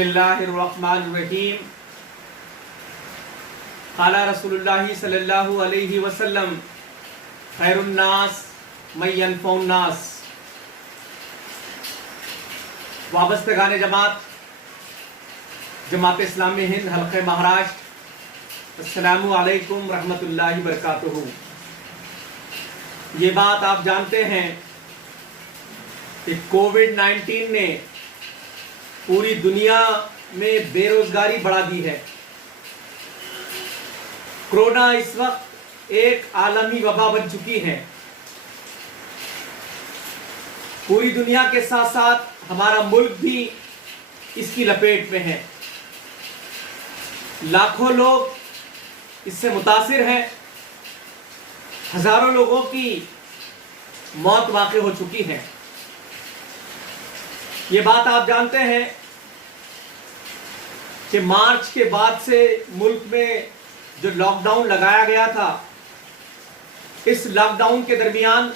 बिस्मिल्लाहिर्रहमानिर्रहीम। क़ाला रसूलुल्लाह सल्लल्लाहु अलैहि वसल्लम खैरुन्नास मन यनफ़उन्नास। वाबस्तगान जमात जमात इस्लामी हिंद हल्क़े महाराष्ट्र, अस्सलामु अलैकुम रहमतुल्लाहि बरकातुहू। ये बात आप जानते हैं कि कोविड-19 ने पूरी दुनिया में बेरोजगारी बढ़ा दी है। कोरोना इस वक्त एक आलमी वबा बन चुकी है। पूरी दुनिया के साथ साथ हमारा मुल्क भी इसकी लपेट में है। लाखों लोग इससे मुतासिर हैं। हजारों लोगों की मौत वाक़ हो चुकी है। ये बात आप जानते हैं कि मार्च के बाद से मुल्क में जो लॉकडाउन लगाया गया था, इस लॉकडाउन के दरमियान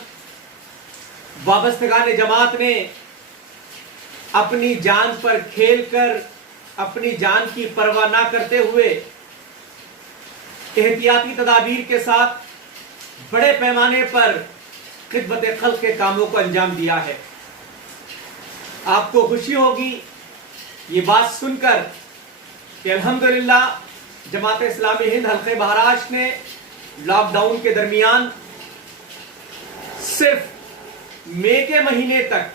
वाबस्तगान जमात ने अपनी जान पर खेलकर, अपनी जान की परवाह ना करते हुए एहतियाती तदाबीर के साथ बड़े पैमाने पर खिदमत खल्क़ के कामों को अंजाम दिया है। आपको खुशी होगी ये बात सुनकर कि अल्हम्दुलिल्लाह जमात इस्लामी हिंद हल्क़े महाराष्ट्र ने लॉकडाउन के दरमियान सिर्फ मई के महीने तक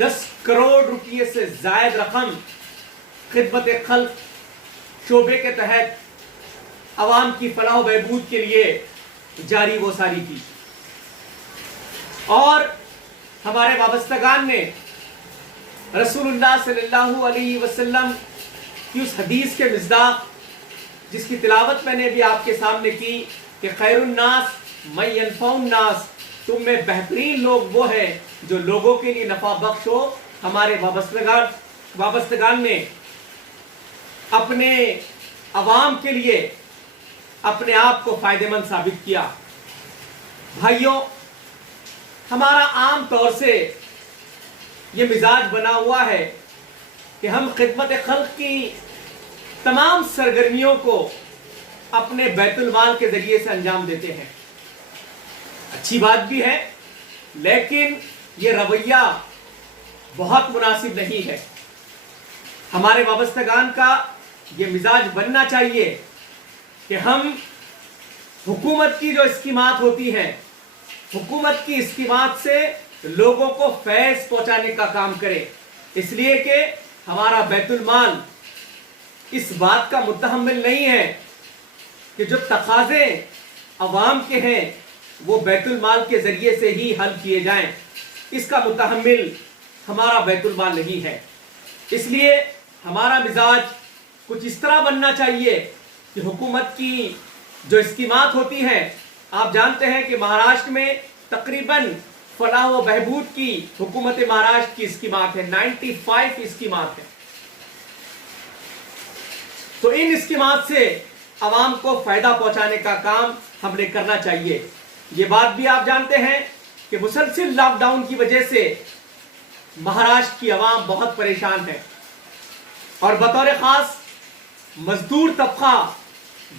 10 करोड़ रुपये से ज़ायद रकम खिदमत खल्क़ शोबे के तहत अवाम की फलाह व बहबूद के लिए जारी वो सारी की। और हमारे वाबस्तगान ने रसूलुल्लाह सल्लल्लाहु अलैहि वसल्लम की उस हदीस के मिज़दाक़, जिसकी तिलावत मैंने भी आपके सामने की कि खैरुन्नास मन यनफ़उन्नास, तुम में बेहतरीन लोग वो हैं जो लोगों के लिए नफ़ा बख्श हो। हमारे वाबस्तगान ने अपने अवाम के लिए अपने आप को फ़ायदेमंद साबित किया। भाइयों, हमारा आम तौर से ये मिजाज बना हुआ है कि हम खिदमत खल्क़ की तमाम सरगर्मियों को अपने बैतुल माल के जरिए से अंजाम देते हैं। अच्छी बात भी है, लेकिन ये रवैया बहुत मुनासिब नहीं है। हमारे वाबस्तगान का ये मिजाज बनना चाहिए कि हम हुकूमत की जो स्कीमात होती हैं, हुकूमत की स्कीमात से लोगों को फैज़ पहुंचाने का काम करें। इसलिए कि हमारा बैतुल माल इस बात का मुतहम्मिल नहीं है कि जो तकाज़े अवाम के हैं वो बैतुल माल के ज़रिए से ही हल किए जाएं। इसका मुतहम्मिल हमारा बैतुल माल नहीं है। इसलिए हमारा मिजाज कुछ इस तरह बनना चाहिए कि हुकूमत की जो स्कीमात होती हैं, आप जानते हैं कि महाराष्ट्र में तकरीबन फलाह व बहबूद की हुकूमत महाराष्ट्र की स्कीमात है, 95 स्कीमात है। तो इन स्कीमात से आवाम को फायदा पहुंचाने का काम हमने करना चाहिए। ये बात भी आप जानते हैं कि मुसलसिल लॉकडाउन की वजह से महाराष्ट्र की आवाम बहुत परेशान है और बतौर खास मजदूर तबका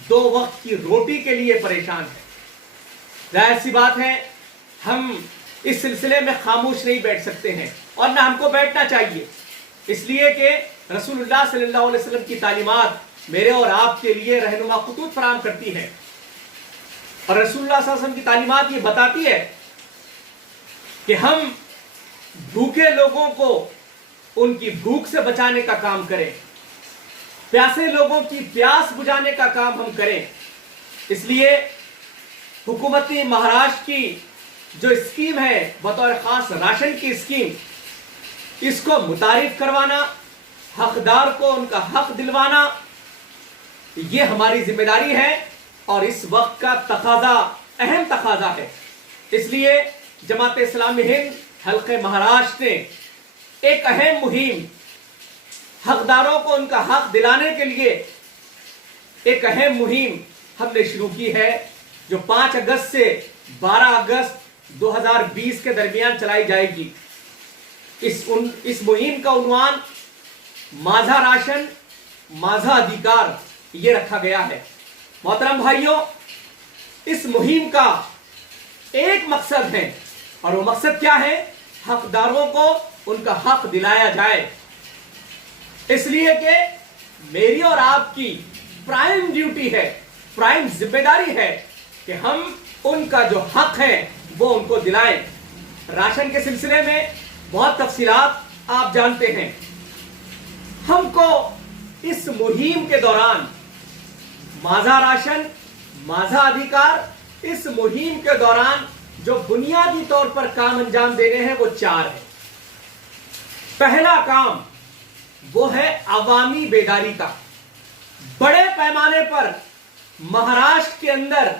2 वक्त की रोटी के लिए परेशान है। जाहिर सी बात है, हम इस सिलसिले में खामोश नहीं बैठ सकते हैं और ना हमको बैठना चाहिए। इसलिए कि रसूलुल्लाह सल्लल्लाहु अलैहि वसल्लम की तालीमात मेरे और आपके लिए रहनुमा खुतूत फराहम करती है। और रसूलुल्लाह सल्लल्लाहु अलैहि वसल्लम की तालीमात ये बताती है कि हम भूखे लोगों को उनकी भूख से बचाने का काम करें, प्यासे लोगों की प्यास बुझाने का काम हम करें। इसलिए हुकूमत महाराष्ट्र की जो स्कीम है बतौर खास राशन की स्कीम, इसको मुतारिफ करवाना, हकदार को उनका हक दिलवाना, ये हमारी जिम्मेदारी है और इस वक्त का तकाजा अहम तकाजा है। इसलिए जमात इस्लामी हिंद हल्क़े महाराष्ट्र ने एक अहम मुहिम हकदारों को उनका हक दिलाने के लिए एक अहम मुहिम हमने शुरू की है, जो 5 अगस्त से 12 अगस्त 2020 के दरमियान चलाई जाएगी। इस मुहिम का उन्वान माझा राशन माझा अधिकार ये रखा गया है। मोहतरम भाइयों, इस मुहिम का एक मकसद है और वो मकसद क्या है? हकदारों को उनका हक दिलाया जाए। इसलिए कि मेरी और आपकी प्राइम ड्यूटी है, प्राइम जिम्मेदारी है कि हम उनका जो हक है वो उनको दिलाएं। राशन के सिलसिले में बहुत तफसीलात आप जानते हैं। हमको इस मुहिम के दौरान माझा राशन माझा अधिकार, इस मुहिम के दौरान जो बुनियादी तौर पर काम अंजाम देने हैं वो 4 है। पहला काम वो है अवामी बेदारी का। बड़े पैमाने पर महाराष्ट्र के अंदर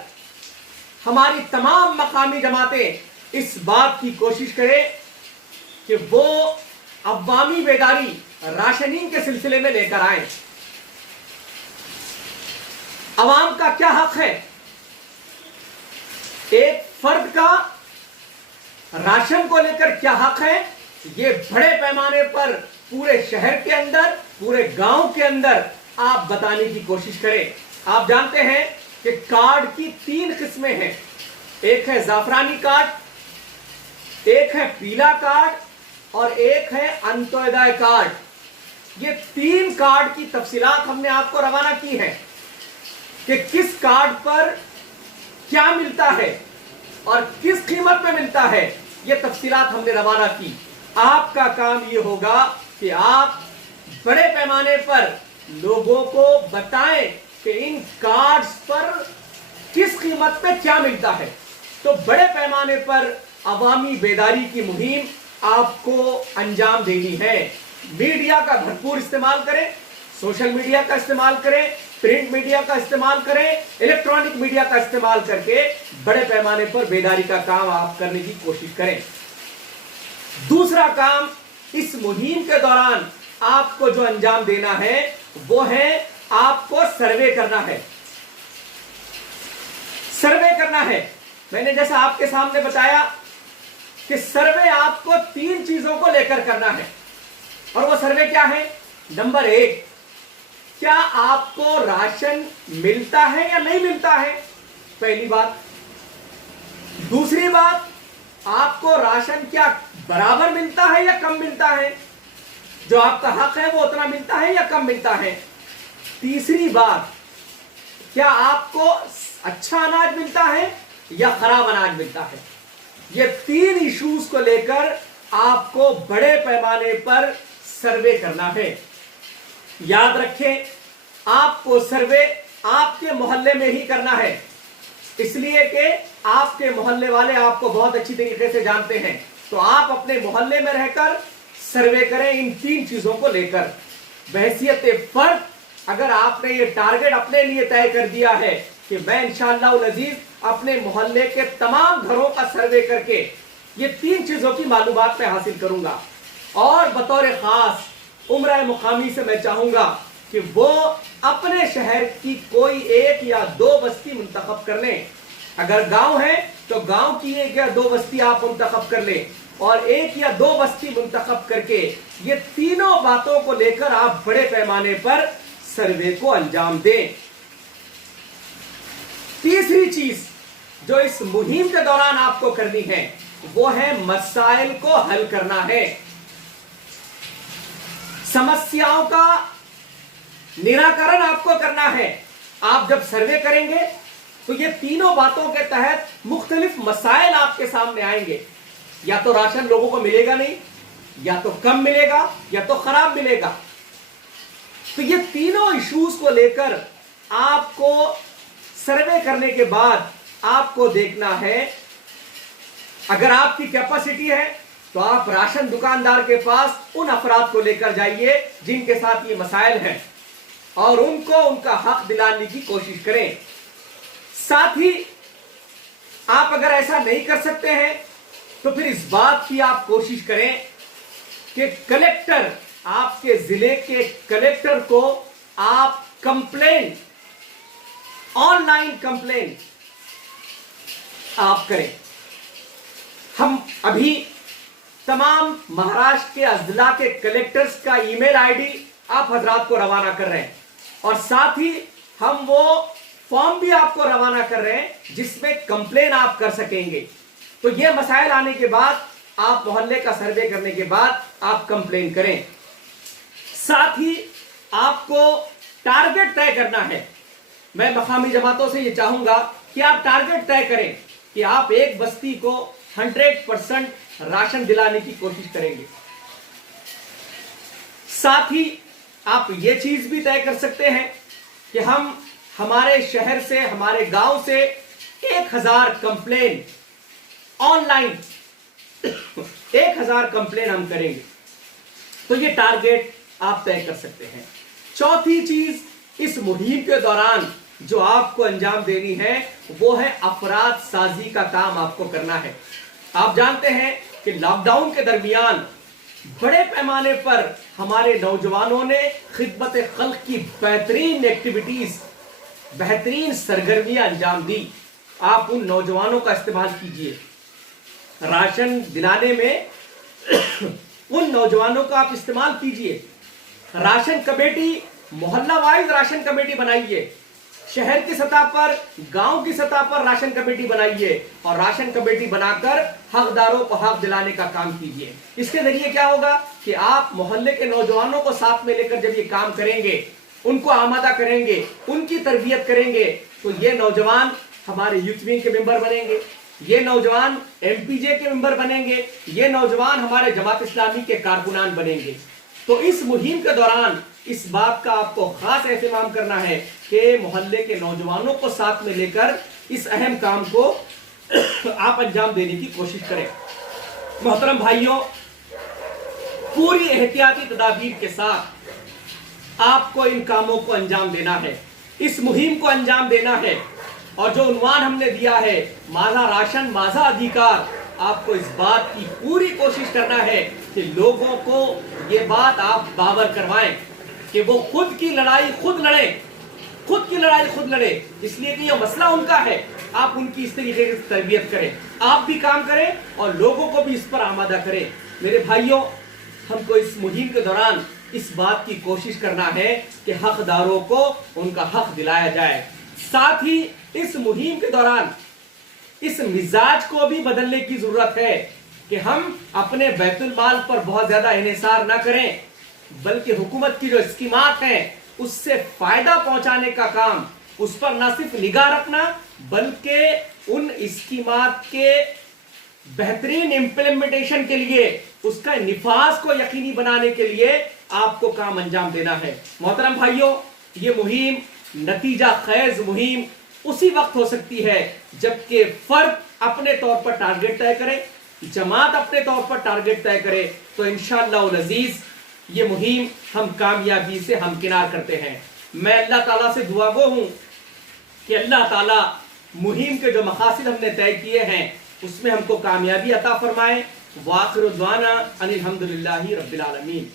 हमारी तमाम मकामी जमातें इस बात की कोशिश करें कि वो अवामी बेदारी राशनिंग के सिलसिले में लेकर आए। अवाम का क्या हक है? एक फर्द का राशन को लेकर क्या हक है, ये बड़े पैमाने पर पूरे शहर के अंदर, पूरे गांव के अंदर आप बताने की कोशिश करें। आप जानते हैं कि कार्ड की 3 किस्में हैं। एक है जाफरानी कार्ड, एक है पीला कार्ड और एक है अंत्योदय कार्ड। ये 3 कार्ड की तफसीलात हमने आपको रवाना की है कि किस कार्ड पर क्या मिलता है और किस कीमत में मिलता है। ये तफसीलात हमने रवाना की। आपका काम ये होगा कि आप बड़े पैमाने पर लोगों को बताएं कि इन कार्ड्स पर किस कीमत पे क्या मिलता है। तो बड़े पैमाने पर अवामी बेदारी की मुहिम आपको अंजाम देनी है। मीडिया का भरपूर इस्तेमाल करें, सोशल मीडिया का इस्तेमाल करें, प्रिंट मीडिया का इस्तेमाल करें, इलेक्ट्रॉनिक मीडिया का इस्तेमाल करके बड़े पैमाने पर बेदारी का काम आप करने की कोशिश करें। दूसरा काम इस मुहिम के दौरान आपको जो अंजाम देना है वो है आपको सर्वे करना है। सर्वे करना है। मैंने जैसा आपके सामने बताया कि सर्वे आपको 3 चीजों को लेकर करना है। और वो सर्वे क्या है? नंबर 1, क्या आपको राशन मिलता है या नहीं मिलता है? पहली बात। दूसरी बात, आपको राशन क्या बराबर मिलता है या कम मिलता है? जो आपका हक है वो उतना मिलता है या कम मिलता है? तीसरी बात, क्या आपको अच्छा अनाज मिलता है या खराब अनाज मिलता है? ये 3 इश्यूज को लेकर आपको बड़े पैमाने पर सर्वे करना है। याद रखें, आपको सर्वे आपके मोहल्ले में ही करना है, इसलिए कि आपके मोहल्ले वाले आपको बहुत अच्छी तरीके से जानते हैं। तो आप अपने मोहल्ले में रहकर सर्वे करें इन 3 चीजों को लेकर। बहैसियत फर्द अगर आपने ये टारगेट अपने लिए तय कर दिया है कि मैं इंशाअल्लाह अजीज अपने मोहल्ले के तमाम घरों का सर्वे करके ये 3 चीजों की मालूमात मैं हासिल करूंगा, और बतौर खास उम्रा मुकामी से मैं चाहूंगा कि वो अपने शहर की कोई 1 या 2 बस्ती मुंतखब कर लें। अगर गांव है तो गांव की 1 या 2 बस्ती आप मुंतखब कर लें, और 1 या 2 बस्ती मुंतखब करके ये तीनों बातों को लेकर आप बड़े पैमाने पर सर्वे को अंजाम दें। तीसरी चीज जो इस मुहिम के दौरान आपको करनी है वो है मसाइल को हल करना है। समस्याओं का निराकरण आपको करना है। आप जब सर्वे करेंगे तो ये तीनों बातों के तहत मुख्तलिफ मसाइल आपके सामने आएंगे। या तो राशन लोगों को मिलेगा नहीं, या तो कम मिलेगा, या तो खराब मिलेगा। तो ये तीनों इश्यूज को लेकर आपको सर्वे करने के बाद आपको देखना है, अगर आपकी कैपेसिटी है तो आप राशन दुकानदार के पास उन अफराद को लेकर जाइए जिनके साथ ये मसाइल हैं, और उनको उनका हक दिलाने की कोशिश करें। साथ ही आप अगर ऐसा नहीं कर सकते हैं तो फिर इस बात की आप कोशिश करें कि कलेक्टर, आपके जिले के कलेक्टर को आप कंप्लेन, ऑनलाइन कंप्लेन आप करें। हम अभी तमाम महाराष्ट्र के अजला के कलेक्टर्स का ईमेल आईडी آپ حضرات کو روانہ کر رہے ہیں، اور ساتھ ہی ہم وہ فارم بھی آپ کو روانہ کر رہے ہیں جس میں کمپلین آپ کر سکیں گے۔ تو یہ مسائل آنے کے بعد آپ محلے کا سروے کرنے کے بعد آپ کمپلین کریں۔ ساتھ ہی آپ کو ٹارگٹ طے کرنا ہے۔ میں مقامی جماعتوں سے یہ چاہوں گا کہ آپ ٹارگٹ طے کریں کہ آپ ایک بستی کو 100% راشن دلانے کی کوشش کریں گے۔ ساتھ ہی آپ یہ چیز بھی طے کر سکتے ہیں کہ ہم ہمارے شہر سے، ہمارے گاؤں سے 1000 کمپلین آن لائن 1000 کمپلین ہم کریں گے۔ تو یہ ٹارگٹ آپ طے کر سکتے ہیں۔ چوتھی چیز اس مہم کے دوران جو آپ کو انجام دینی ہے وہ ہے افراد سازی کا کام آپ کو کرنا ہے۔ آپ جانتے ہیں کہ لاک ڈاؤن کے درمیان بڑے پیمانے پر ہمارے نوجوانوں نے خدمت خلق کی بہترین ایکٹیویٹیز، بہترین سرگرمیاں انجام دی۔ آپ ان نوجوانوں کا استعمال کیجئے راشن دلانے میں، ان نوجوانوں کا آپ استعمال کیجئے۔ راشن کمیٹی، محلہ وائز راشن کمیٹی بنائیے، شہر کی سطح پر، گاؤں کی سطح پر راشن کمیٹی بنائیے، اور راشن کمیٹی بنا کر حقداروں کو حق دلانے کا کام کیجئے۔ اس کے ذریعے کیا ہوگا کہ آپ محلے کے نوجوانوں کو ساتھ میں لے کر جب یہ کام کریں گے، ان کو آمادہ کریں گے، ان کی تربیت کریں گے، تو یہ نوجوان ہمارے یوتھ ونگ کے ممبر بنیں گے، یہ نوجوان MPJ کے ممبر بنیں گے، یہ نوجوان ہمارے جماعت اسلامی کے کارکنان بنیں گے۔ تو اس مہم کے دوران اس بات کا آپ کو خاص اہتمام کرنا ہے کہ محلے کے نوجوانوں کو ساتھ میں لے کر اس اہم کام کو آپ انجام دینے کی کوشش کریں۔ محترم بھائیوں، پوری احتیاطی تدابیر کے ساتھ آپ کو ان کاموں کو انجام دینا ہے، اس مہم کو انجام دینا ہے، اور جو عنوان ہم نے دیا ہے ماذا راشن ماذا ادھیکار، آپ کو اس بات کی پوری کوشش کرنا ہے کہ لوگوں کو یہ بات آپ باور کروائیں کہ وہ خود کی لڑائی خود لڑیں، خود کی لڑائی خود لڑیں، اس لیے کہ یہ مسئلہ ان کا ہے۔ آپ ان کی اس طریقے سے تربیت کریں، آپ بھی کام کریں اور لوگوں کو بھی اس پر آمادہ کریں۔ میرے بھائیوں، ہم کو اس مہم کے دوران اس بات کی کوشش کرنا ہے کہ حقداروں کو ان کا حق دلایا جائے۔ ساتھ ہی اس مہم کے دوران اس مزاج کو بھی بدلنے کی ضرورت ہے کہ ہم اپنے بیت المال پر بہت زیادہ انحصار نہ کریں، بلکہ حکومت کی جو اسکیمات ہیں اس سے فائدہ پہنچانے کا کام، اس پر نہ صرف نگاہ رکھنا بلکہ ان اسکیمات کے بہترین امپلیمنٹیشن کے لیے، اس کا نفاذ کو یقینی بنانے کے لیے آپ کو کام انجام دینا ہے۔ محترم بھائیوں، یہ مہم نتیجہ خیز مہم اسی وقت ہو سکتی ہے جبکہ فرد اپنے طور پر ٹارگٹ طے کرے، جماعت اپنے طور پر ٹارگٹ طے کرے، تو انشاءاللہ العزیز یہ مہم ہم کامیابی سے ہمکنار کرتے ہیں۔ میں اللہ تعالیٰ سے دعا گو ہوں کہ اللہ تعالیٰ مہم کے جو مقاصد ہم نے طے کیے ہیں اس میں ہم کو کامیابی عطا فرمائے۔ وآخر دعوانا ان الحمدللہ رب العالمین۔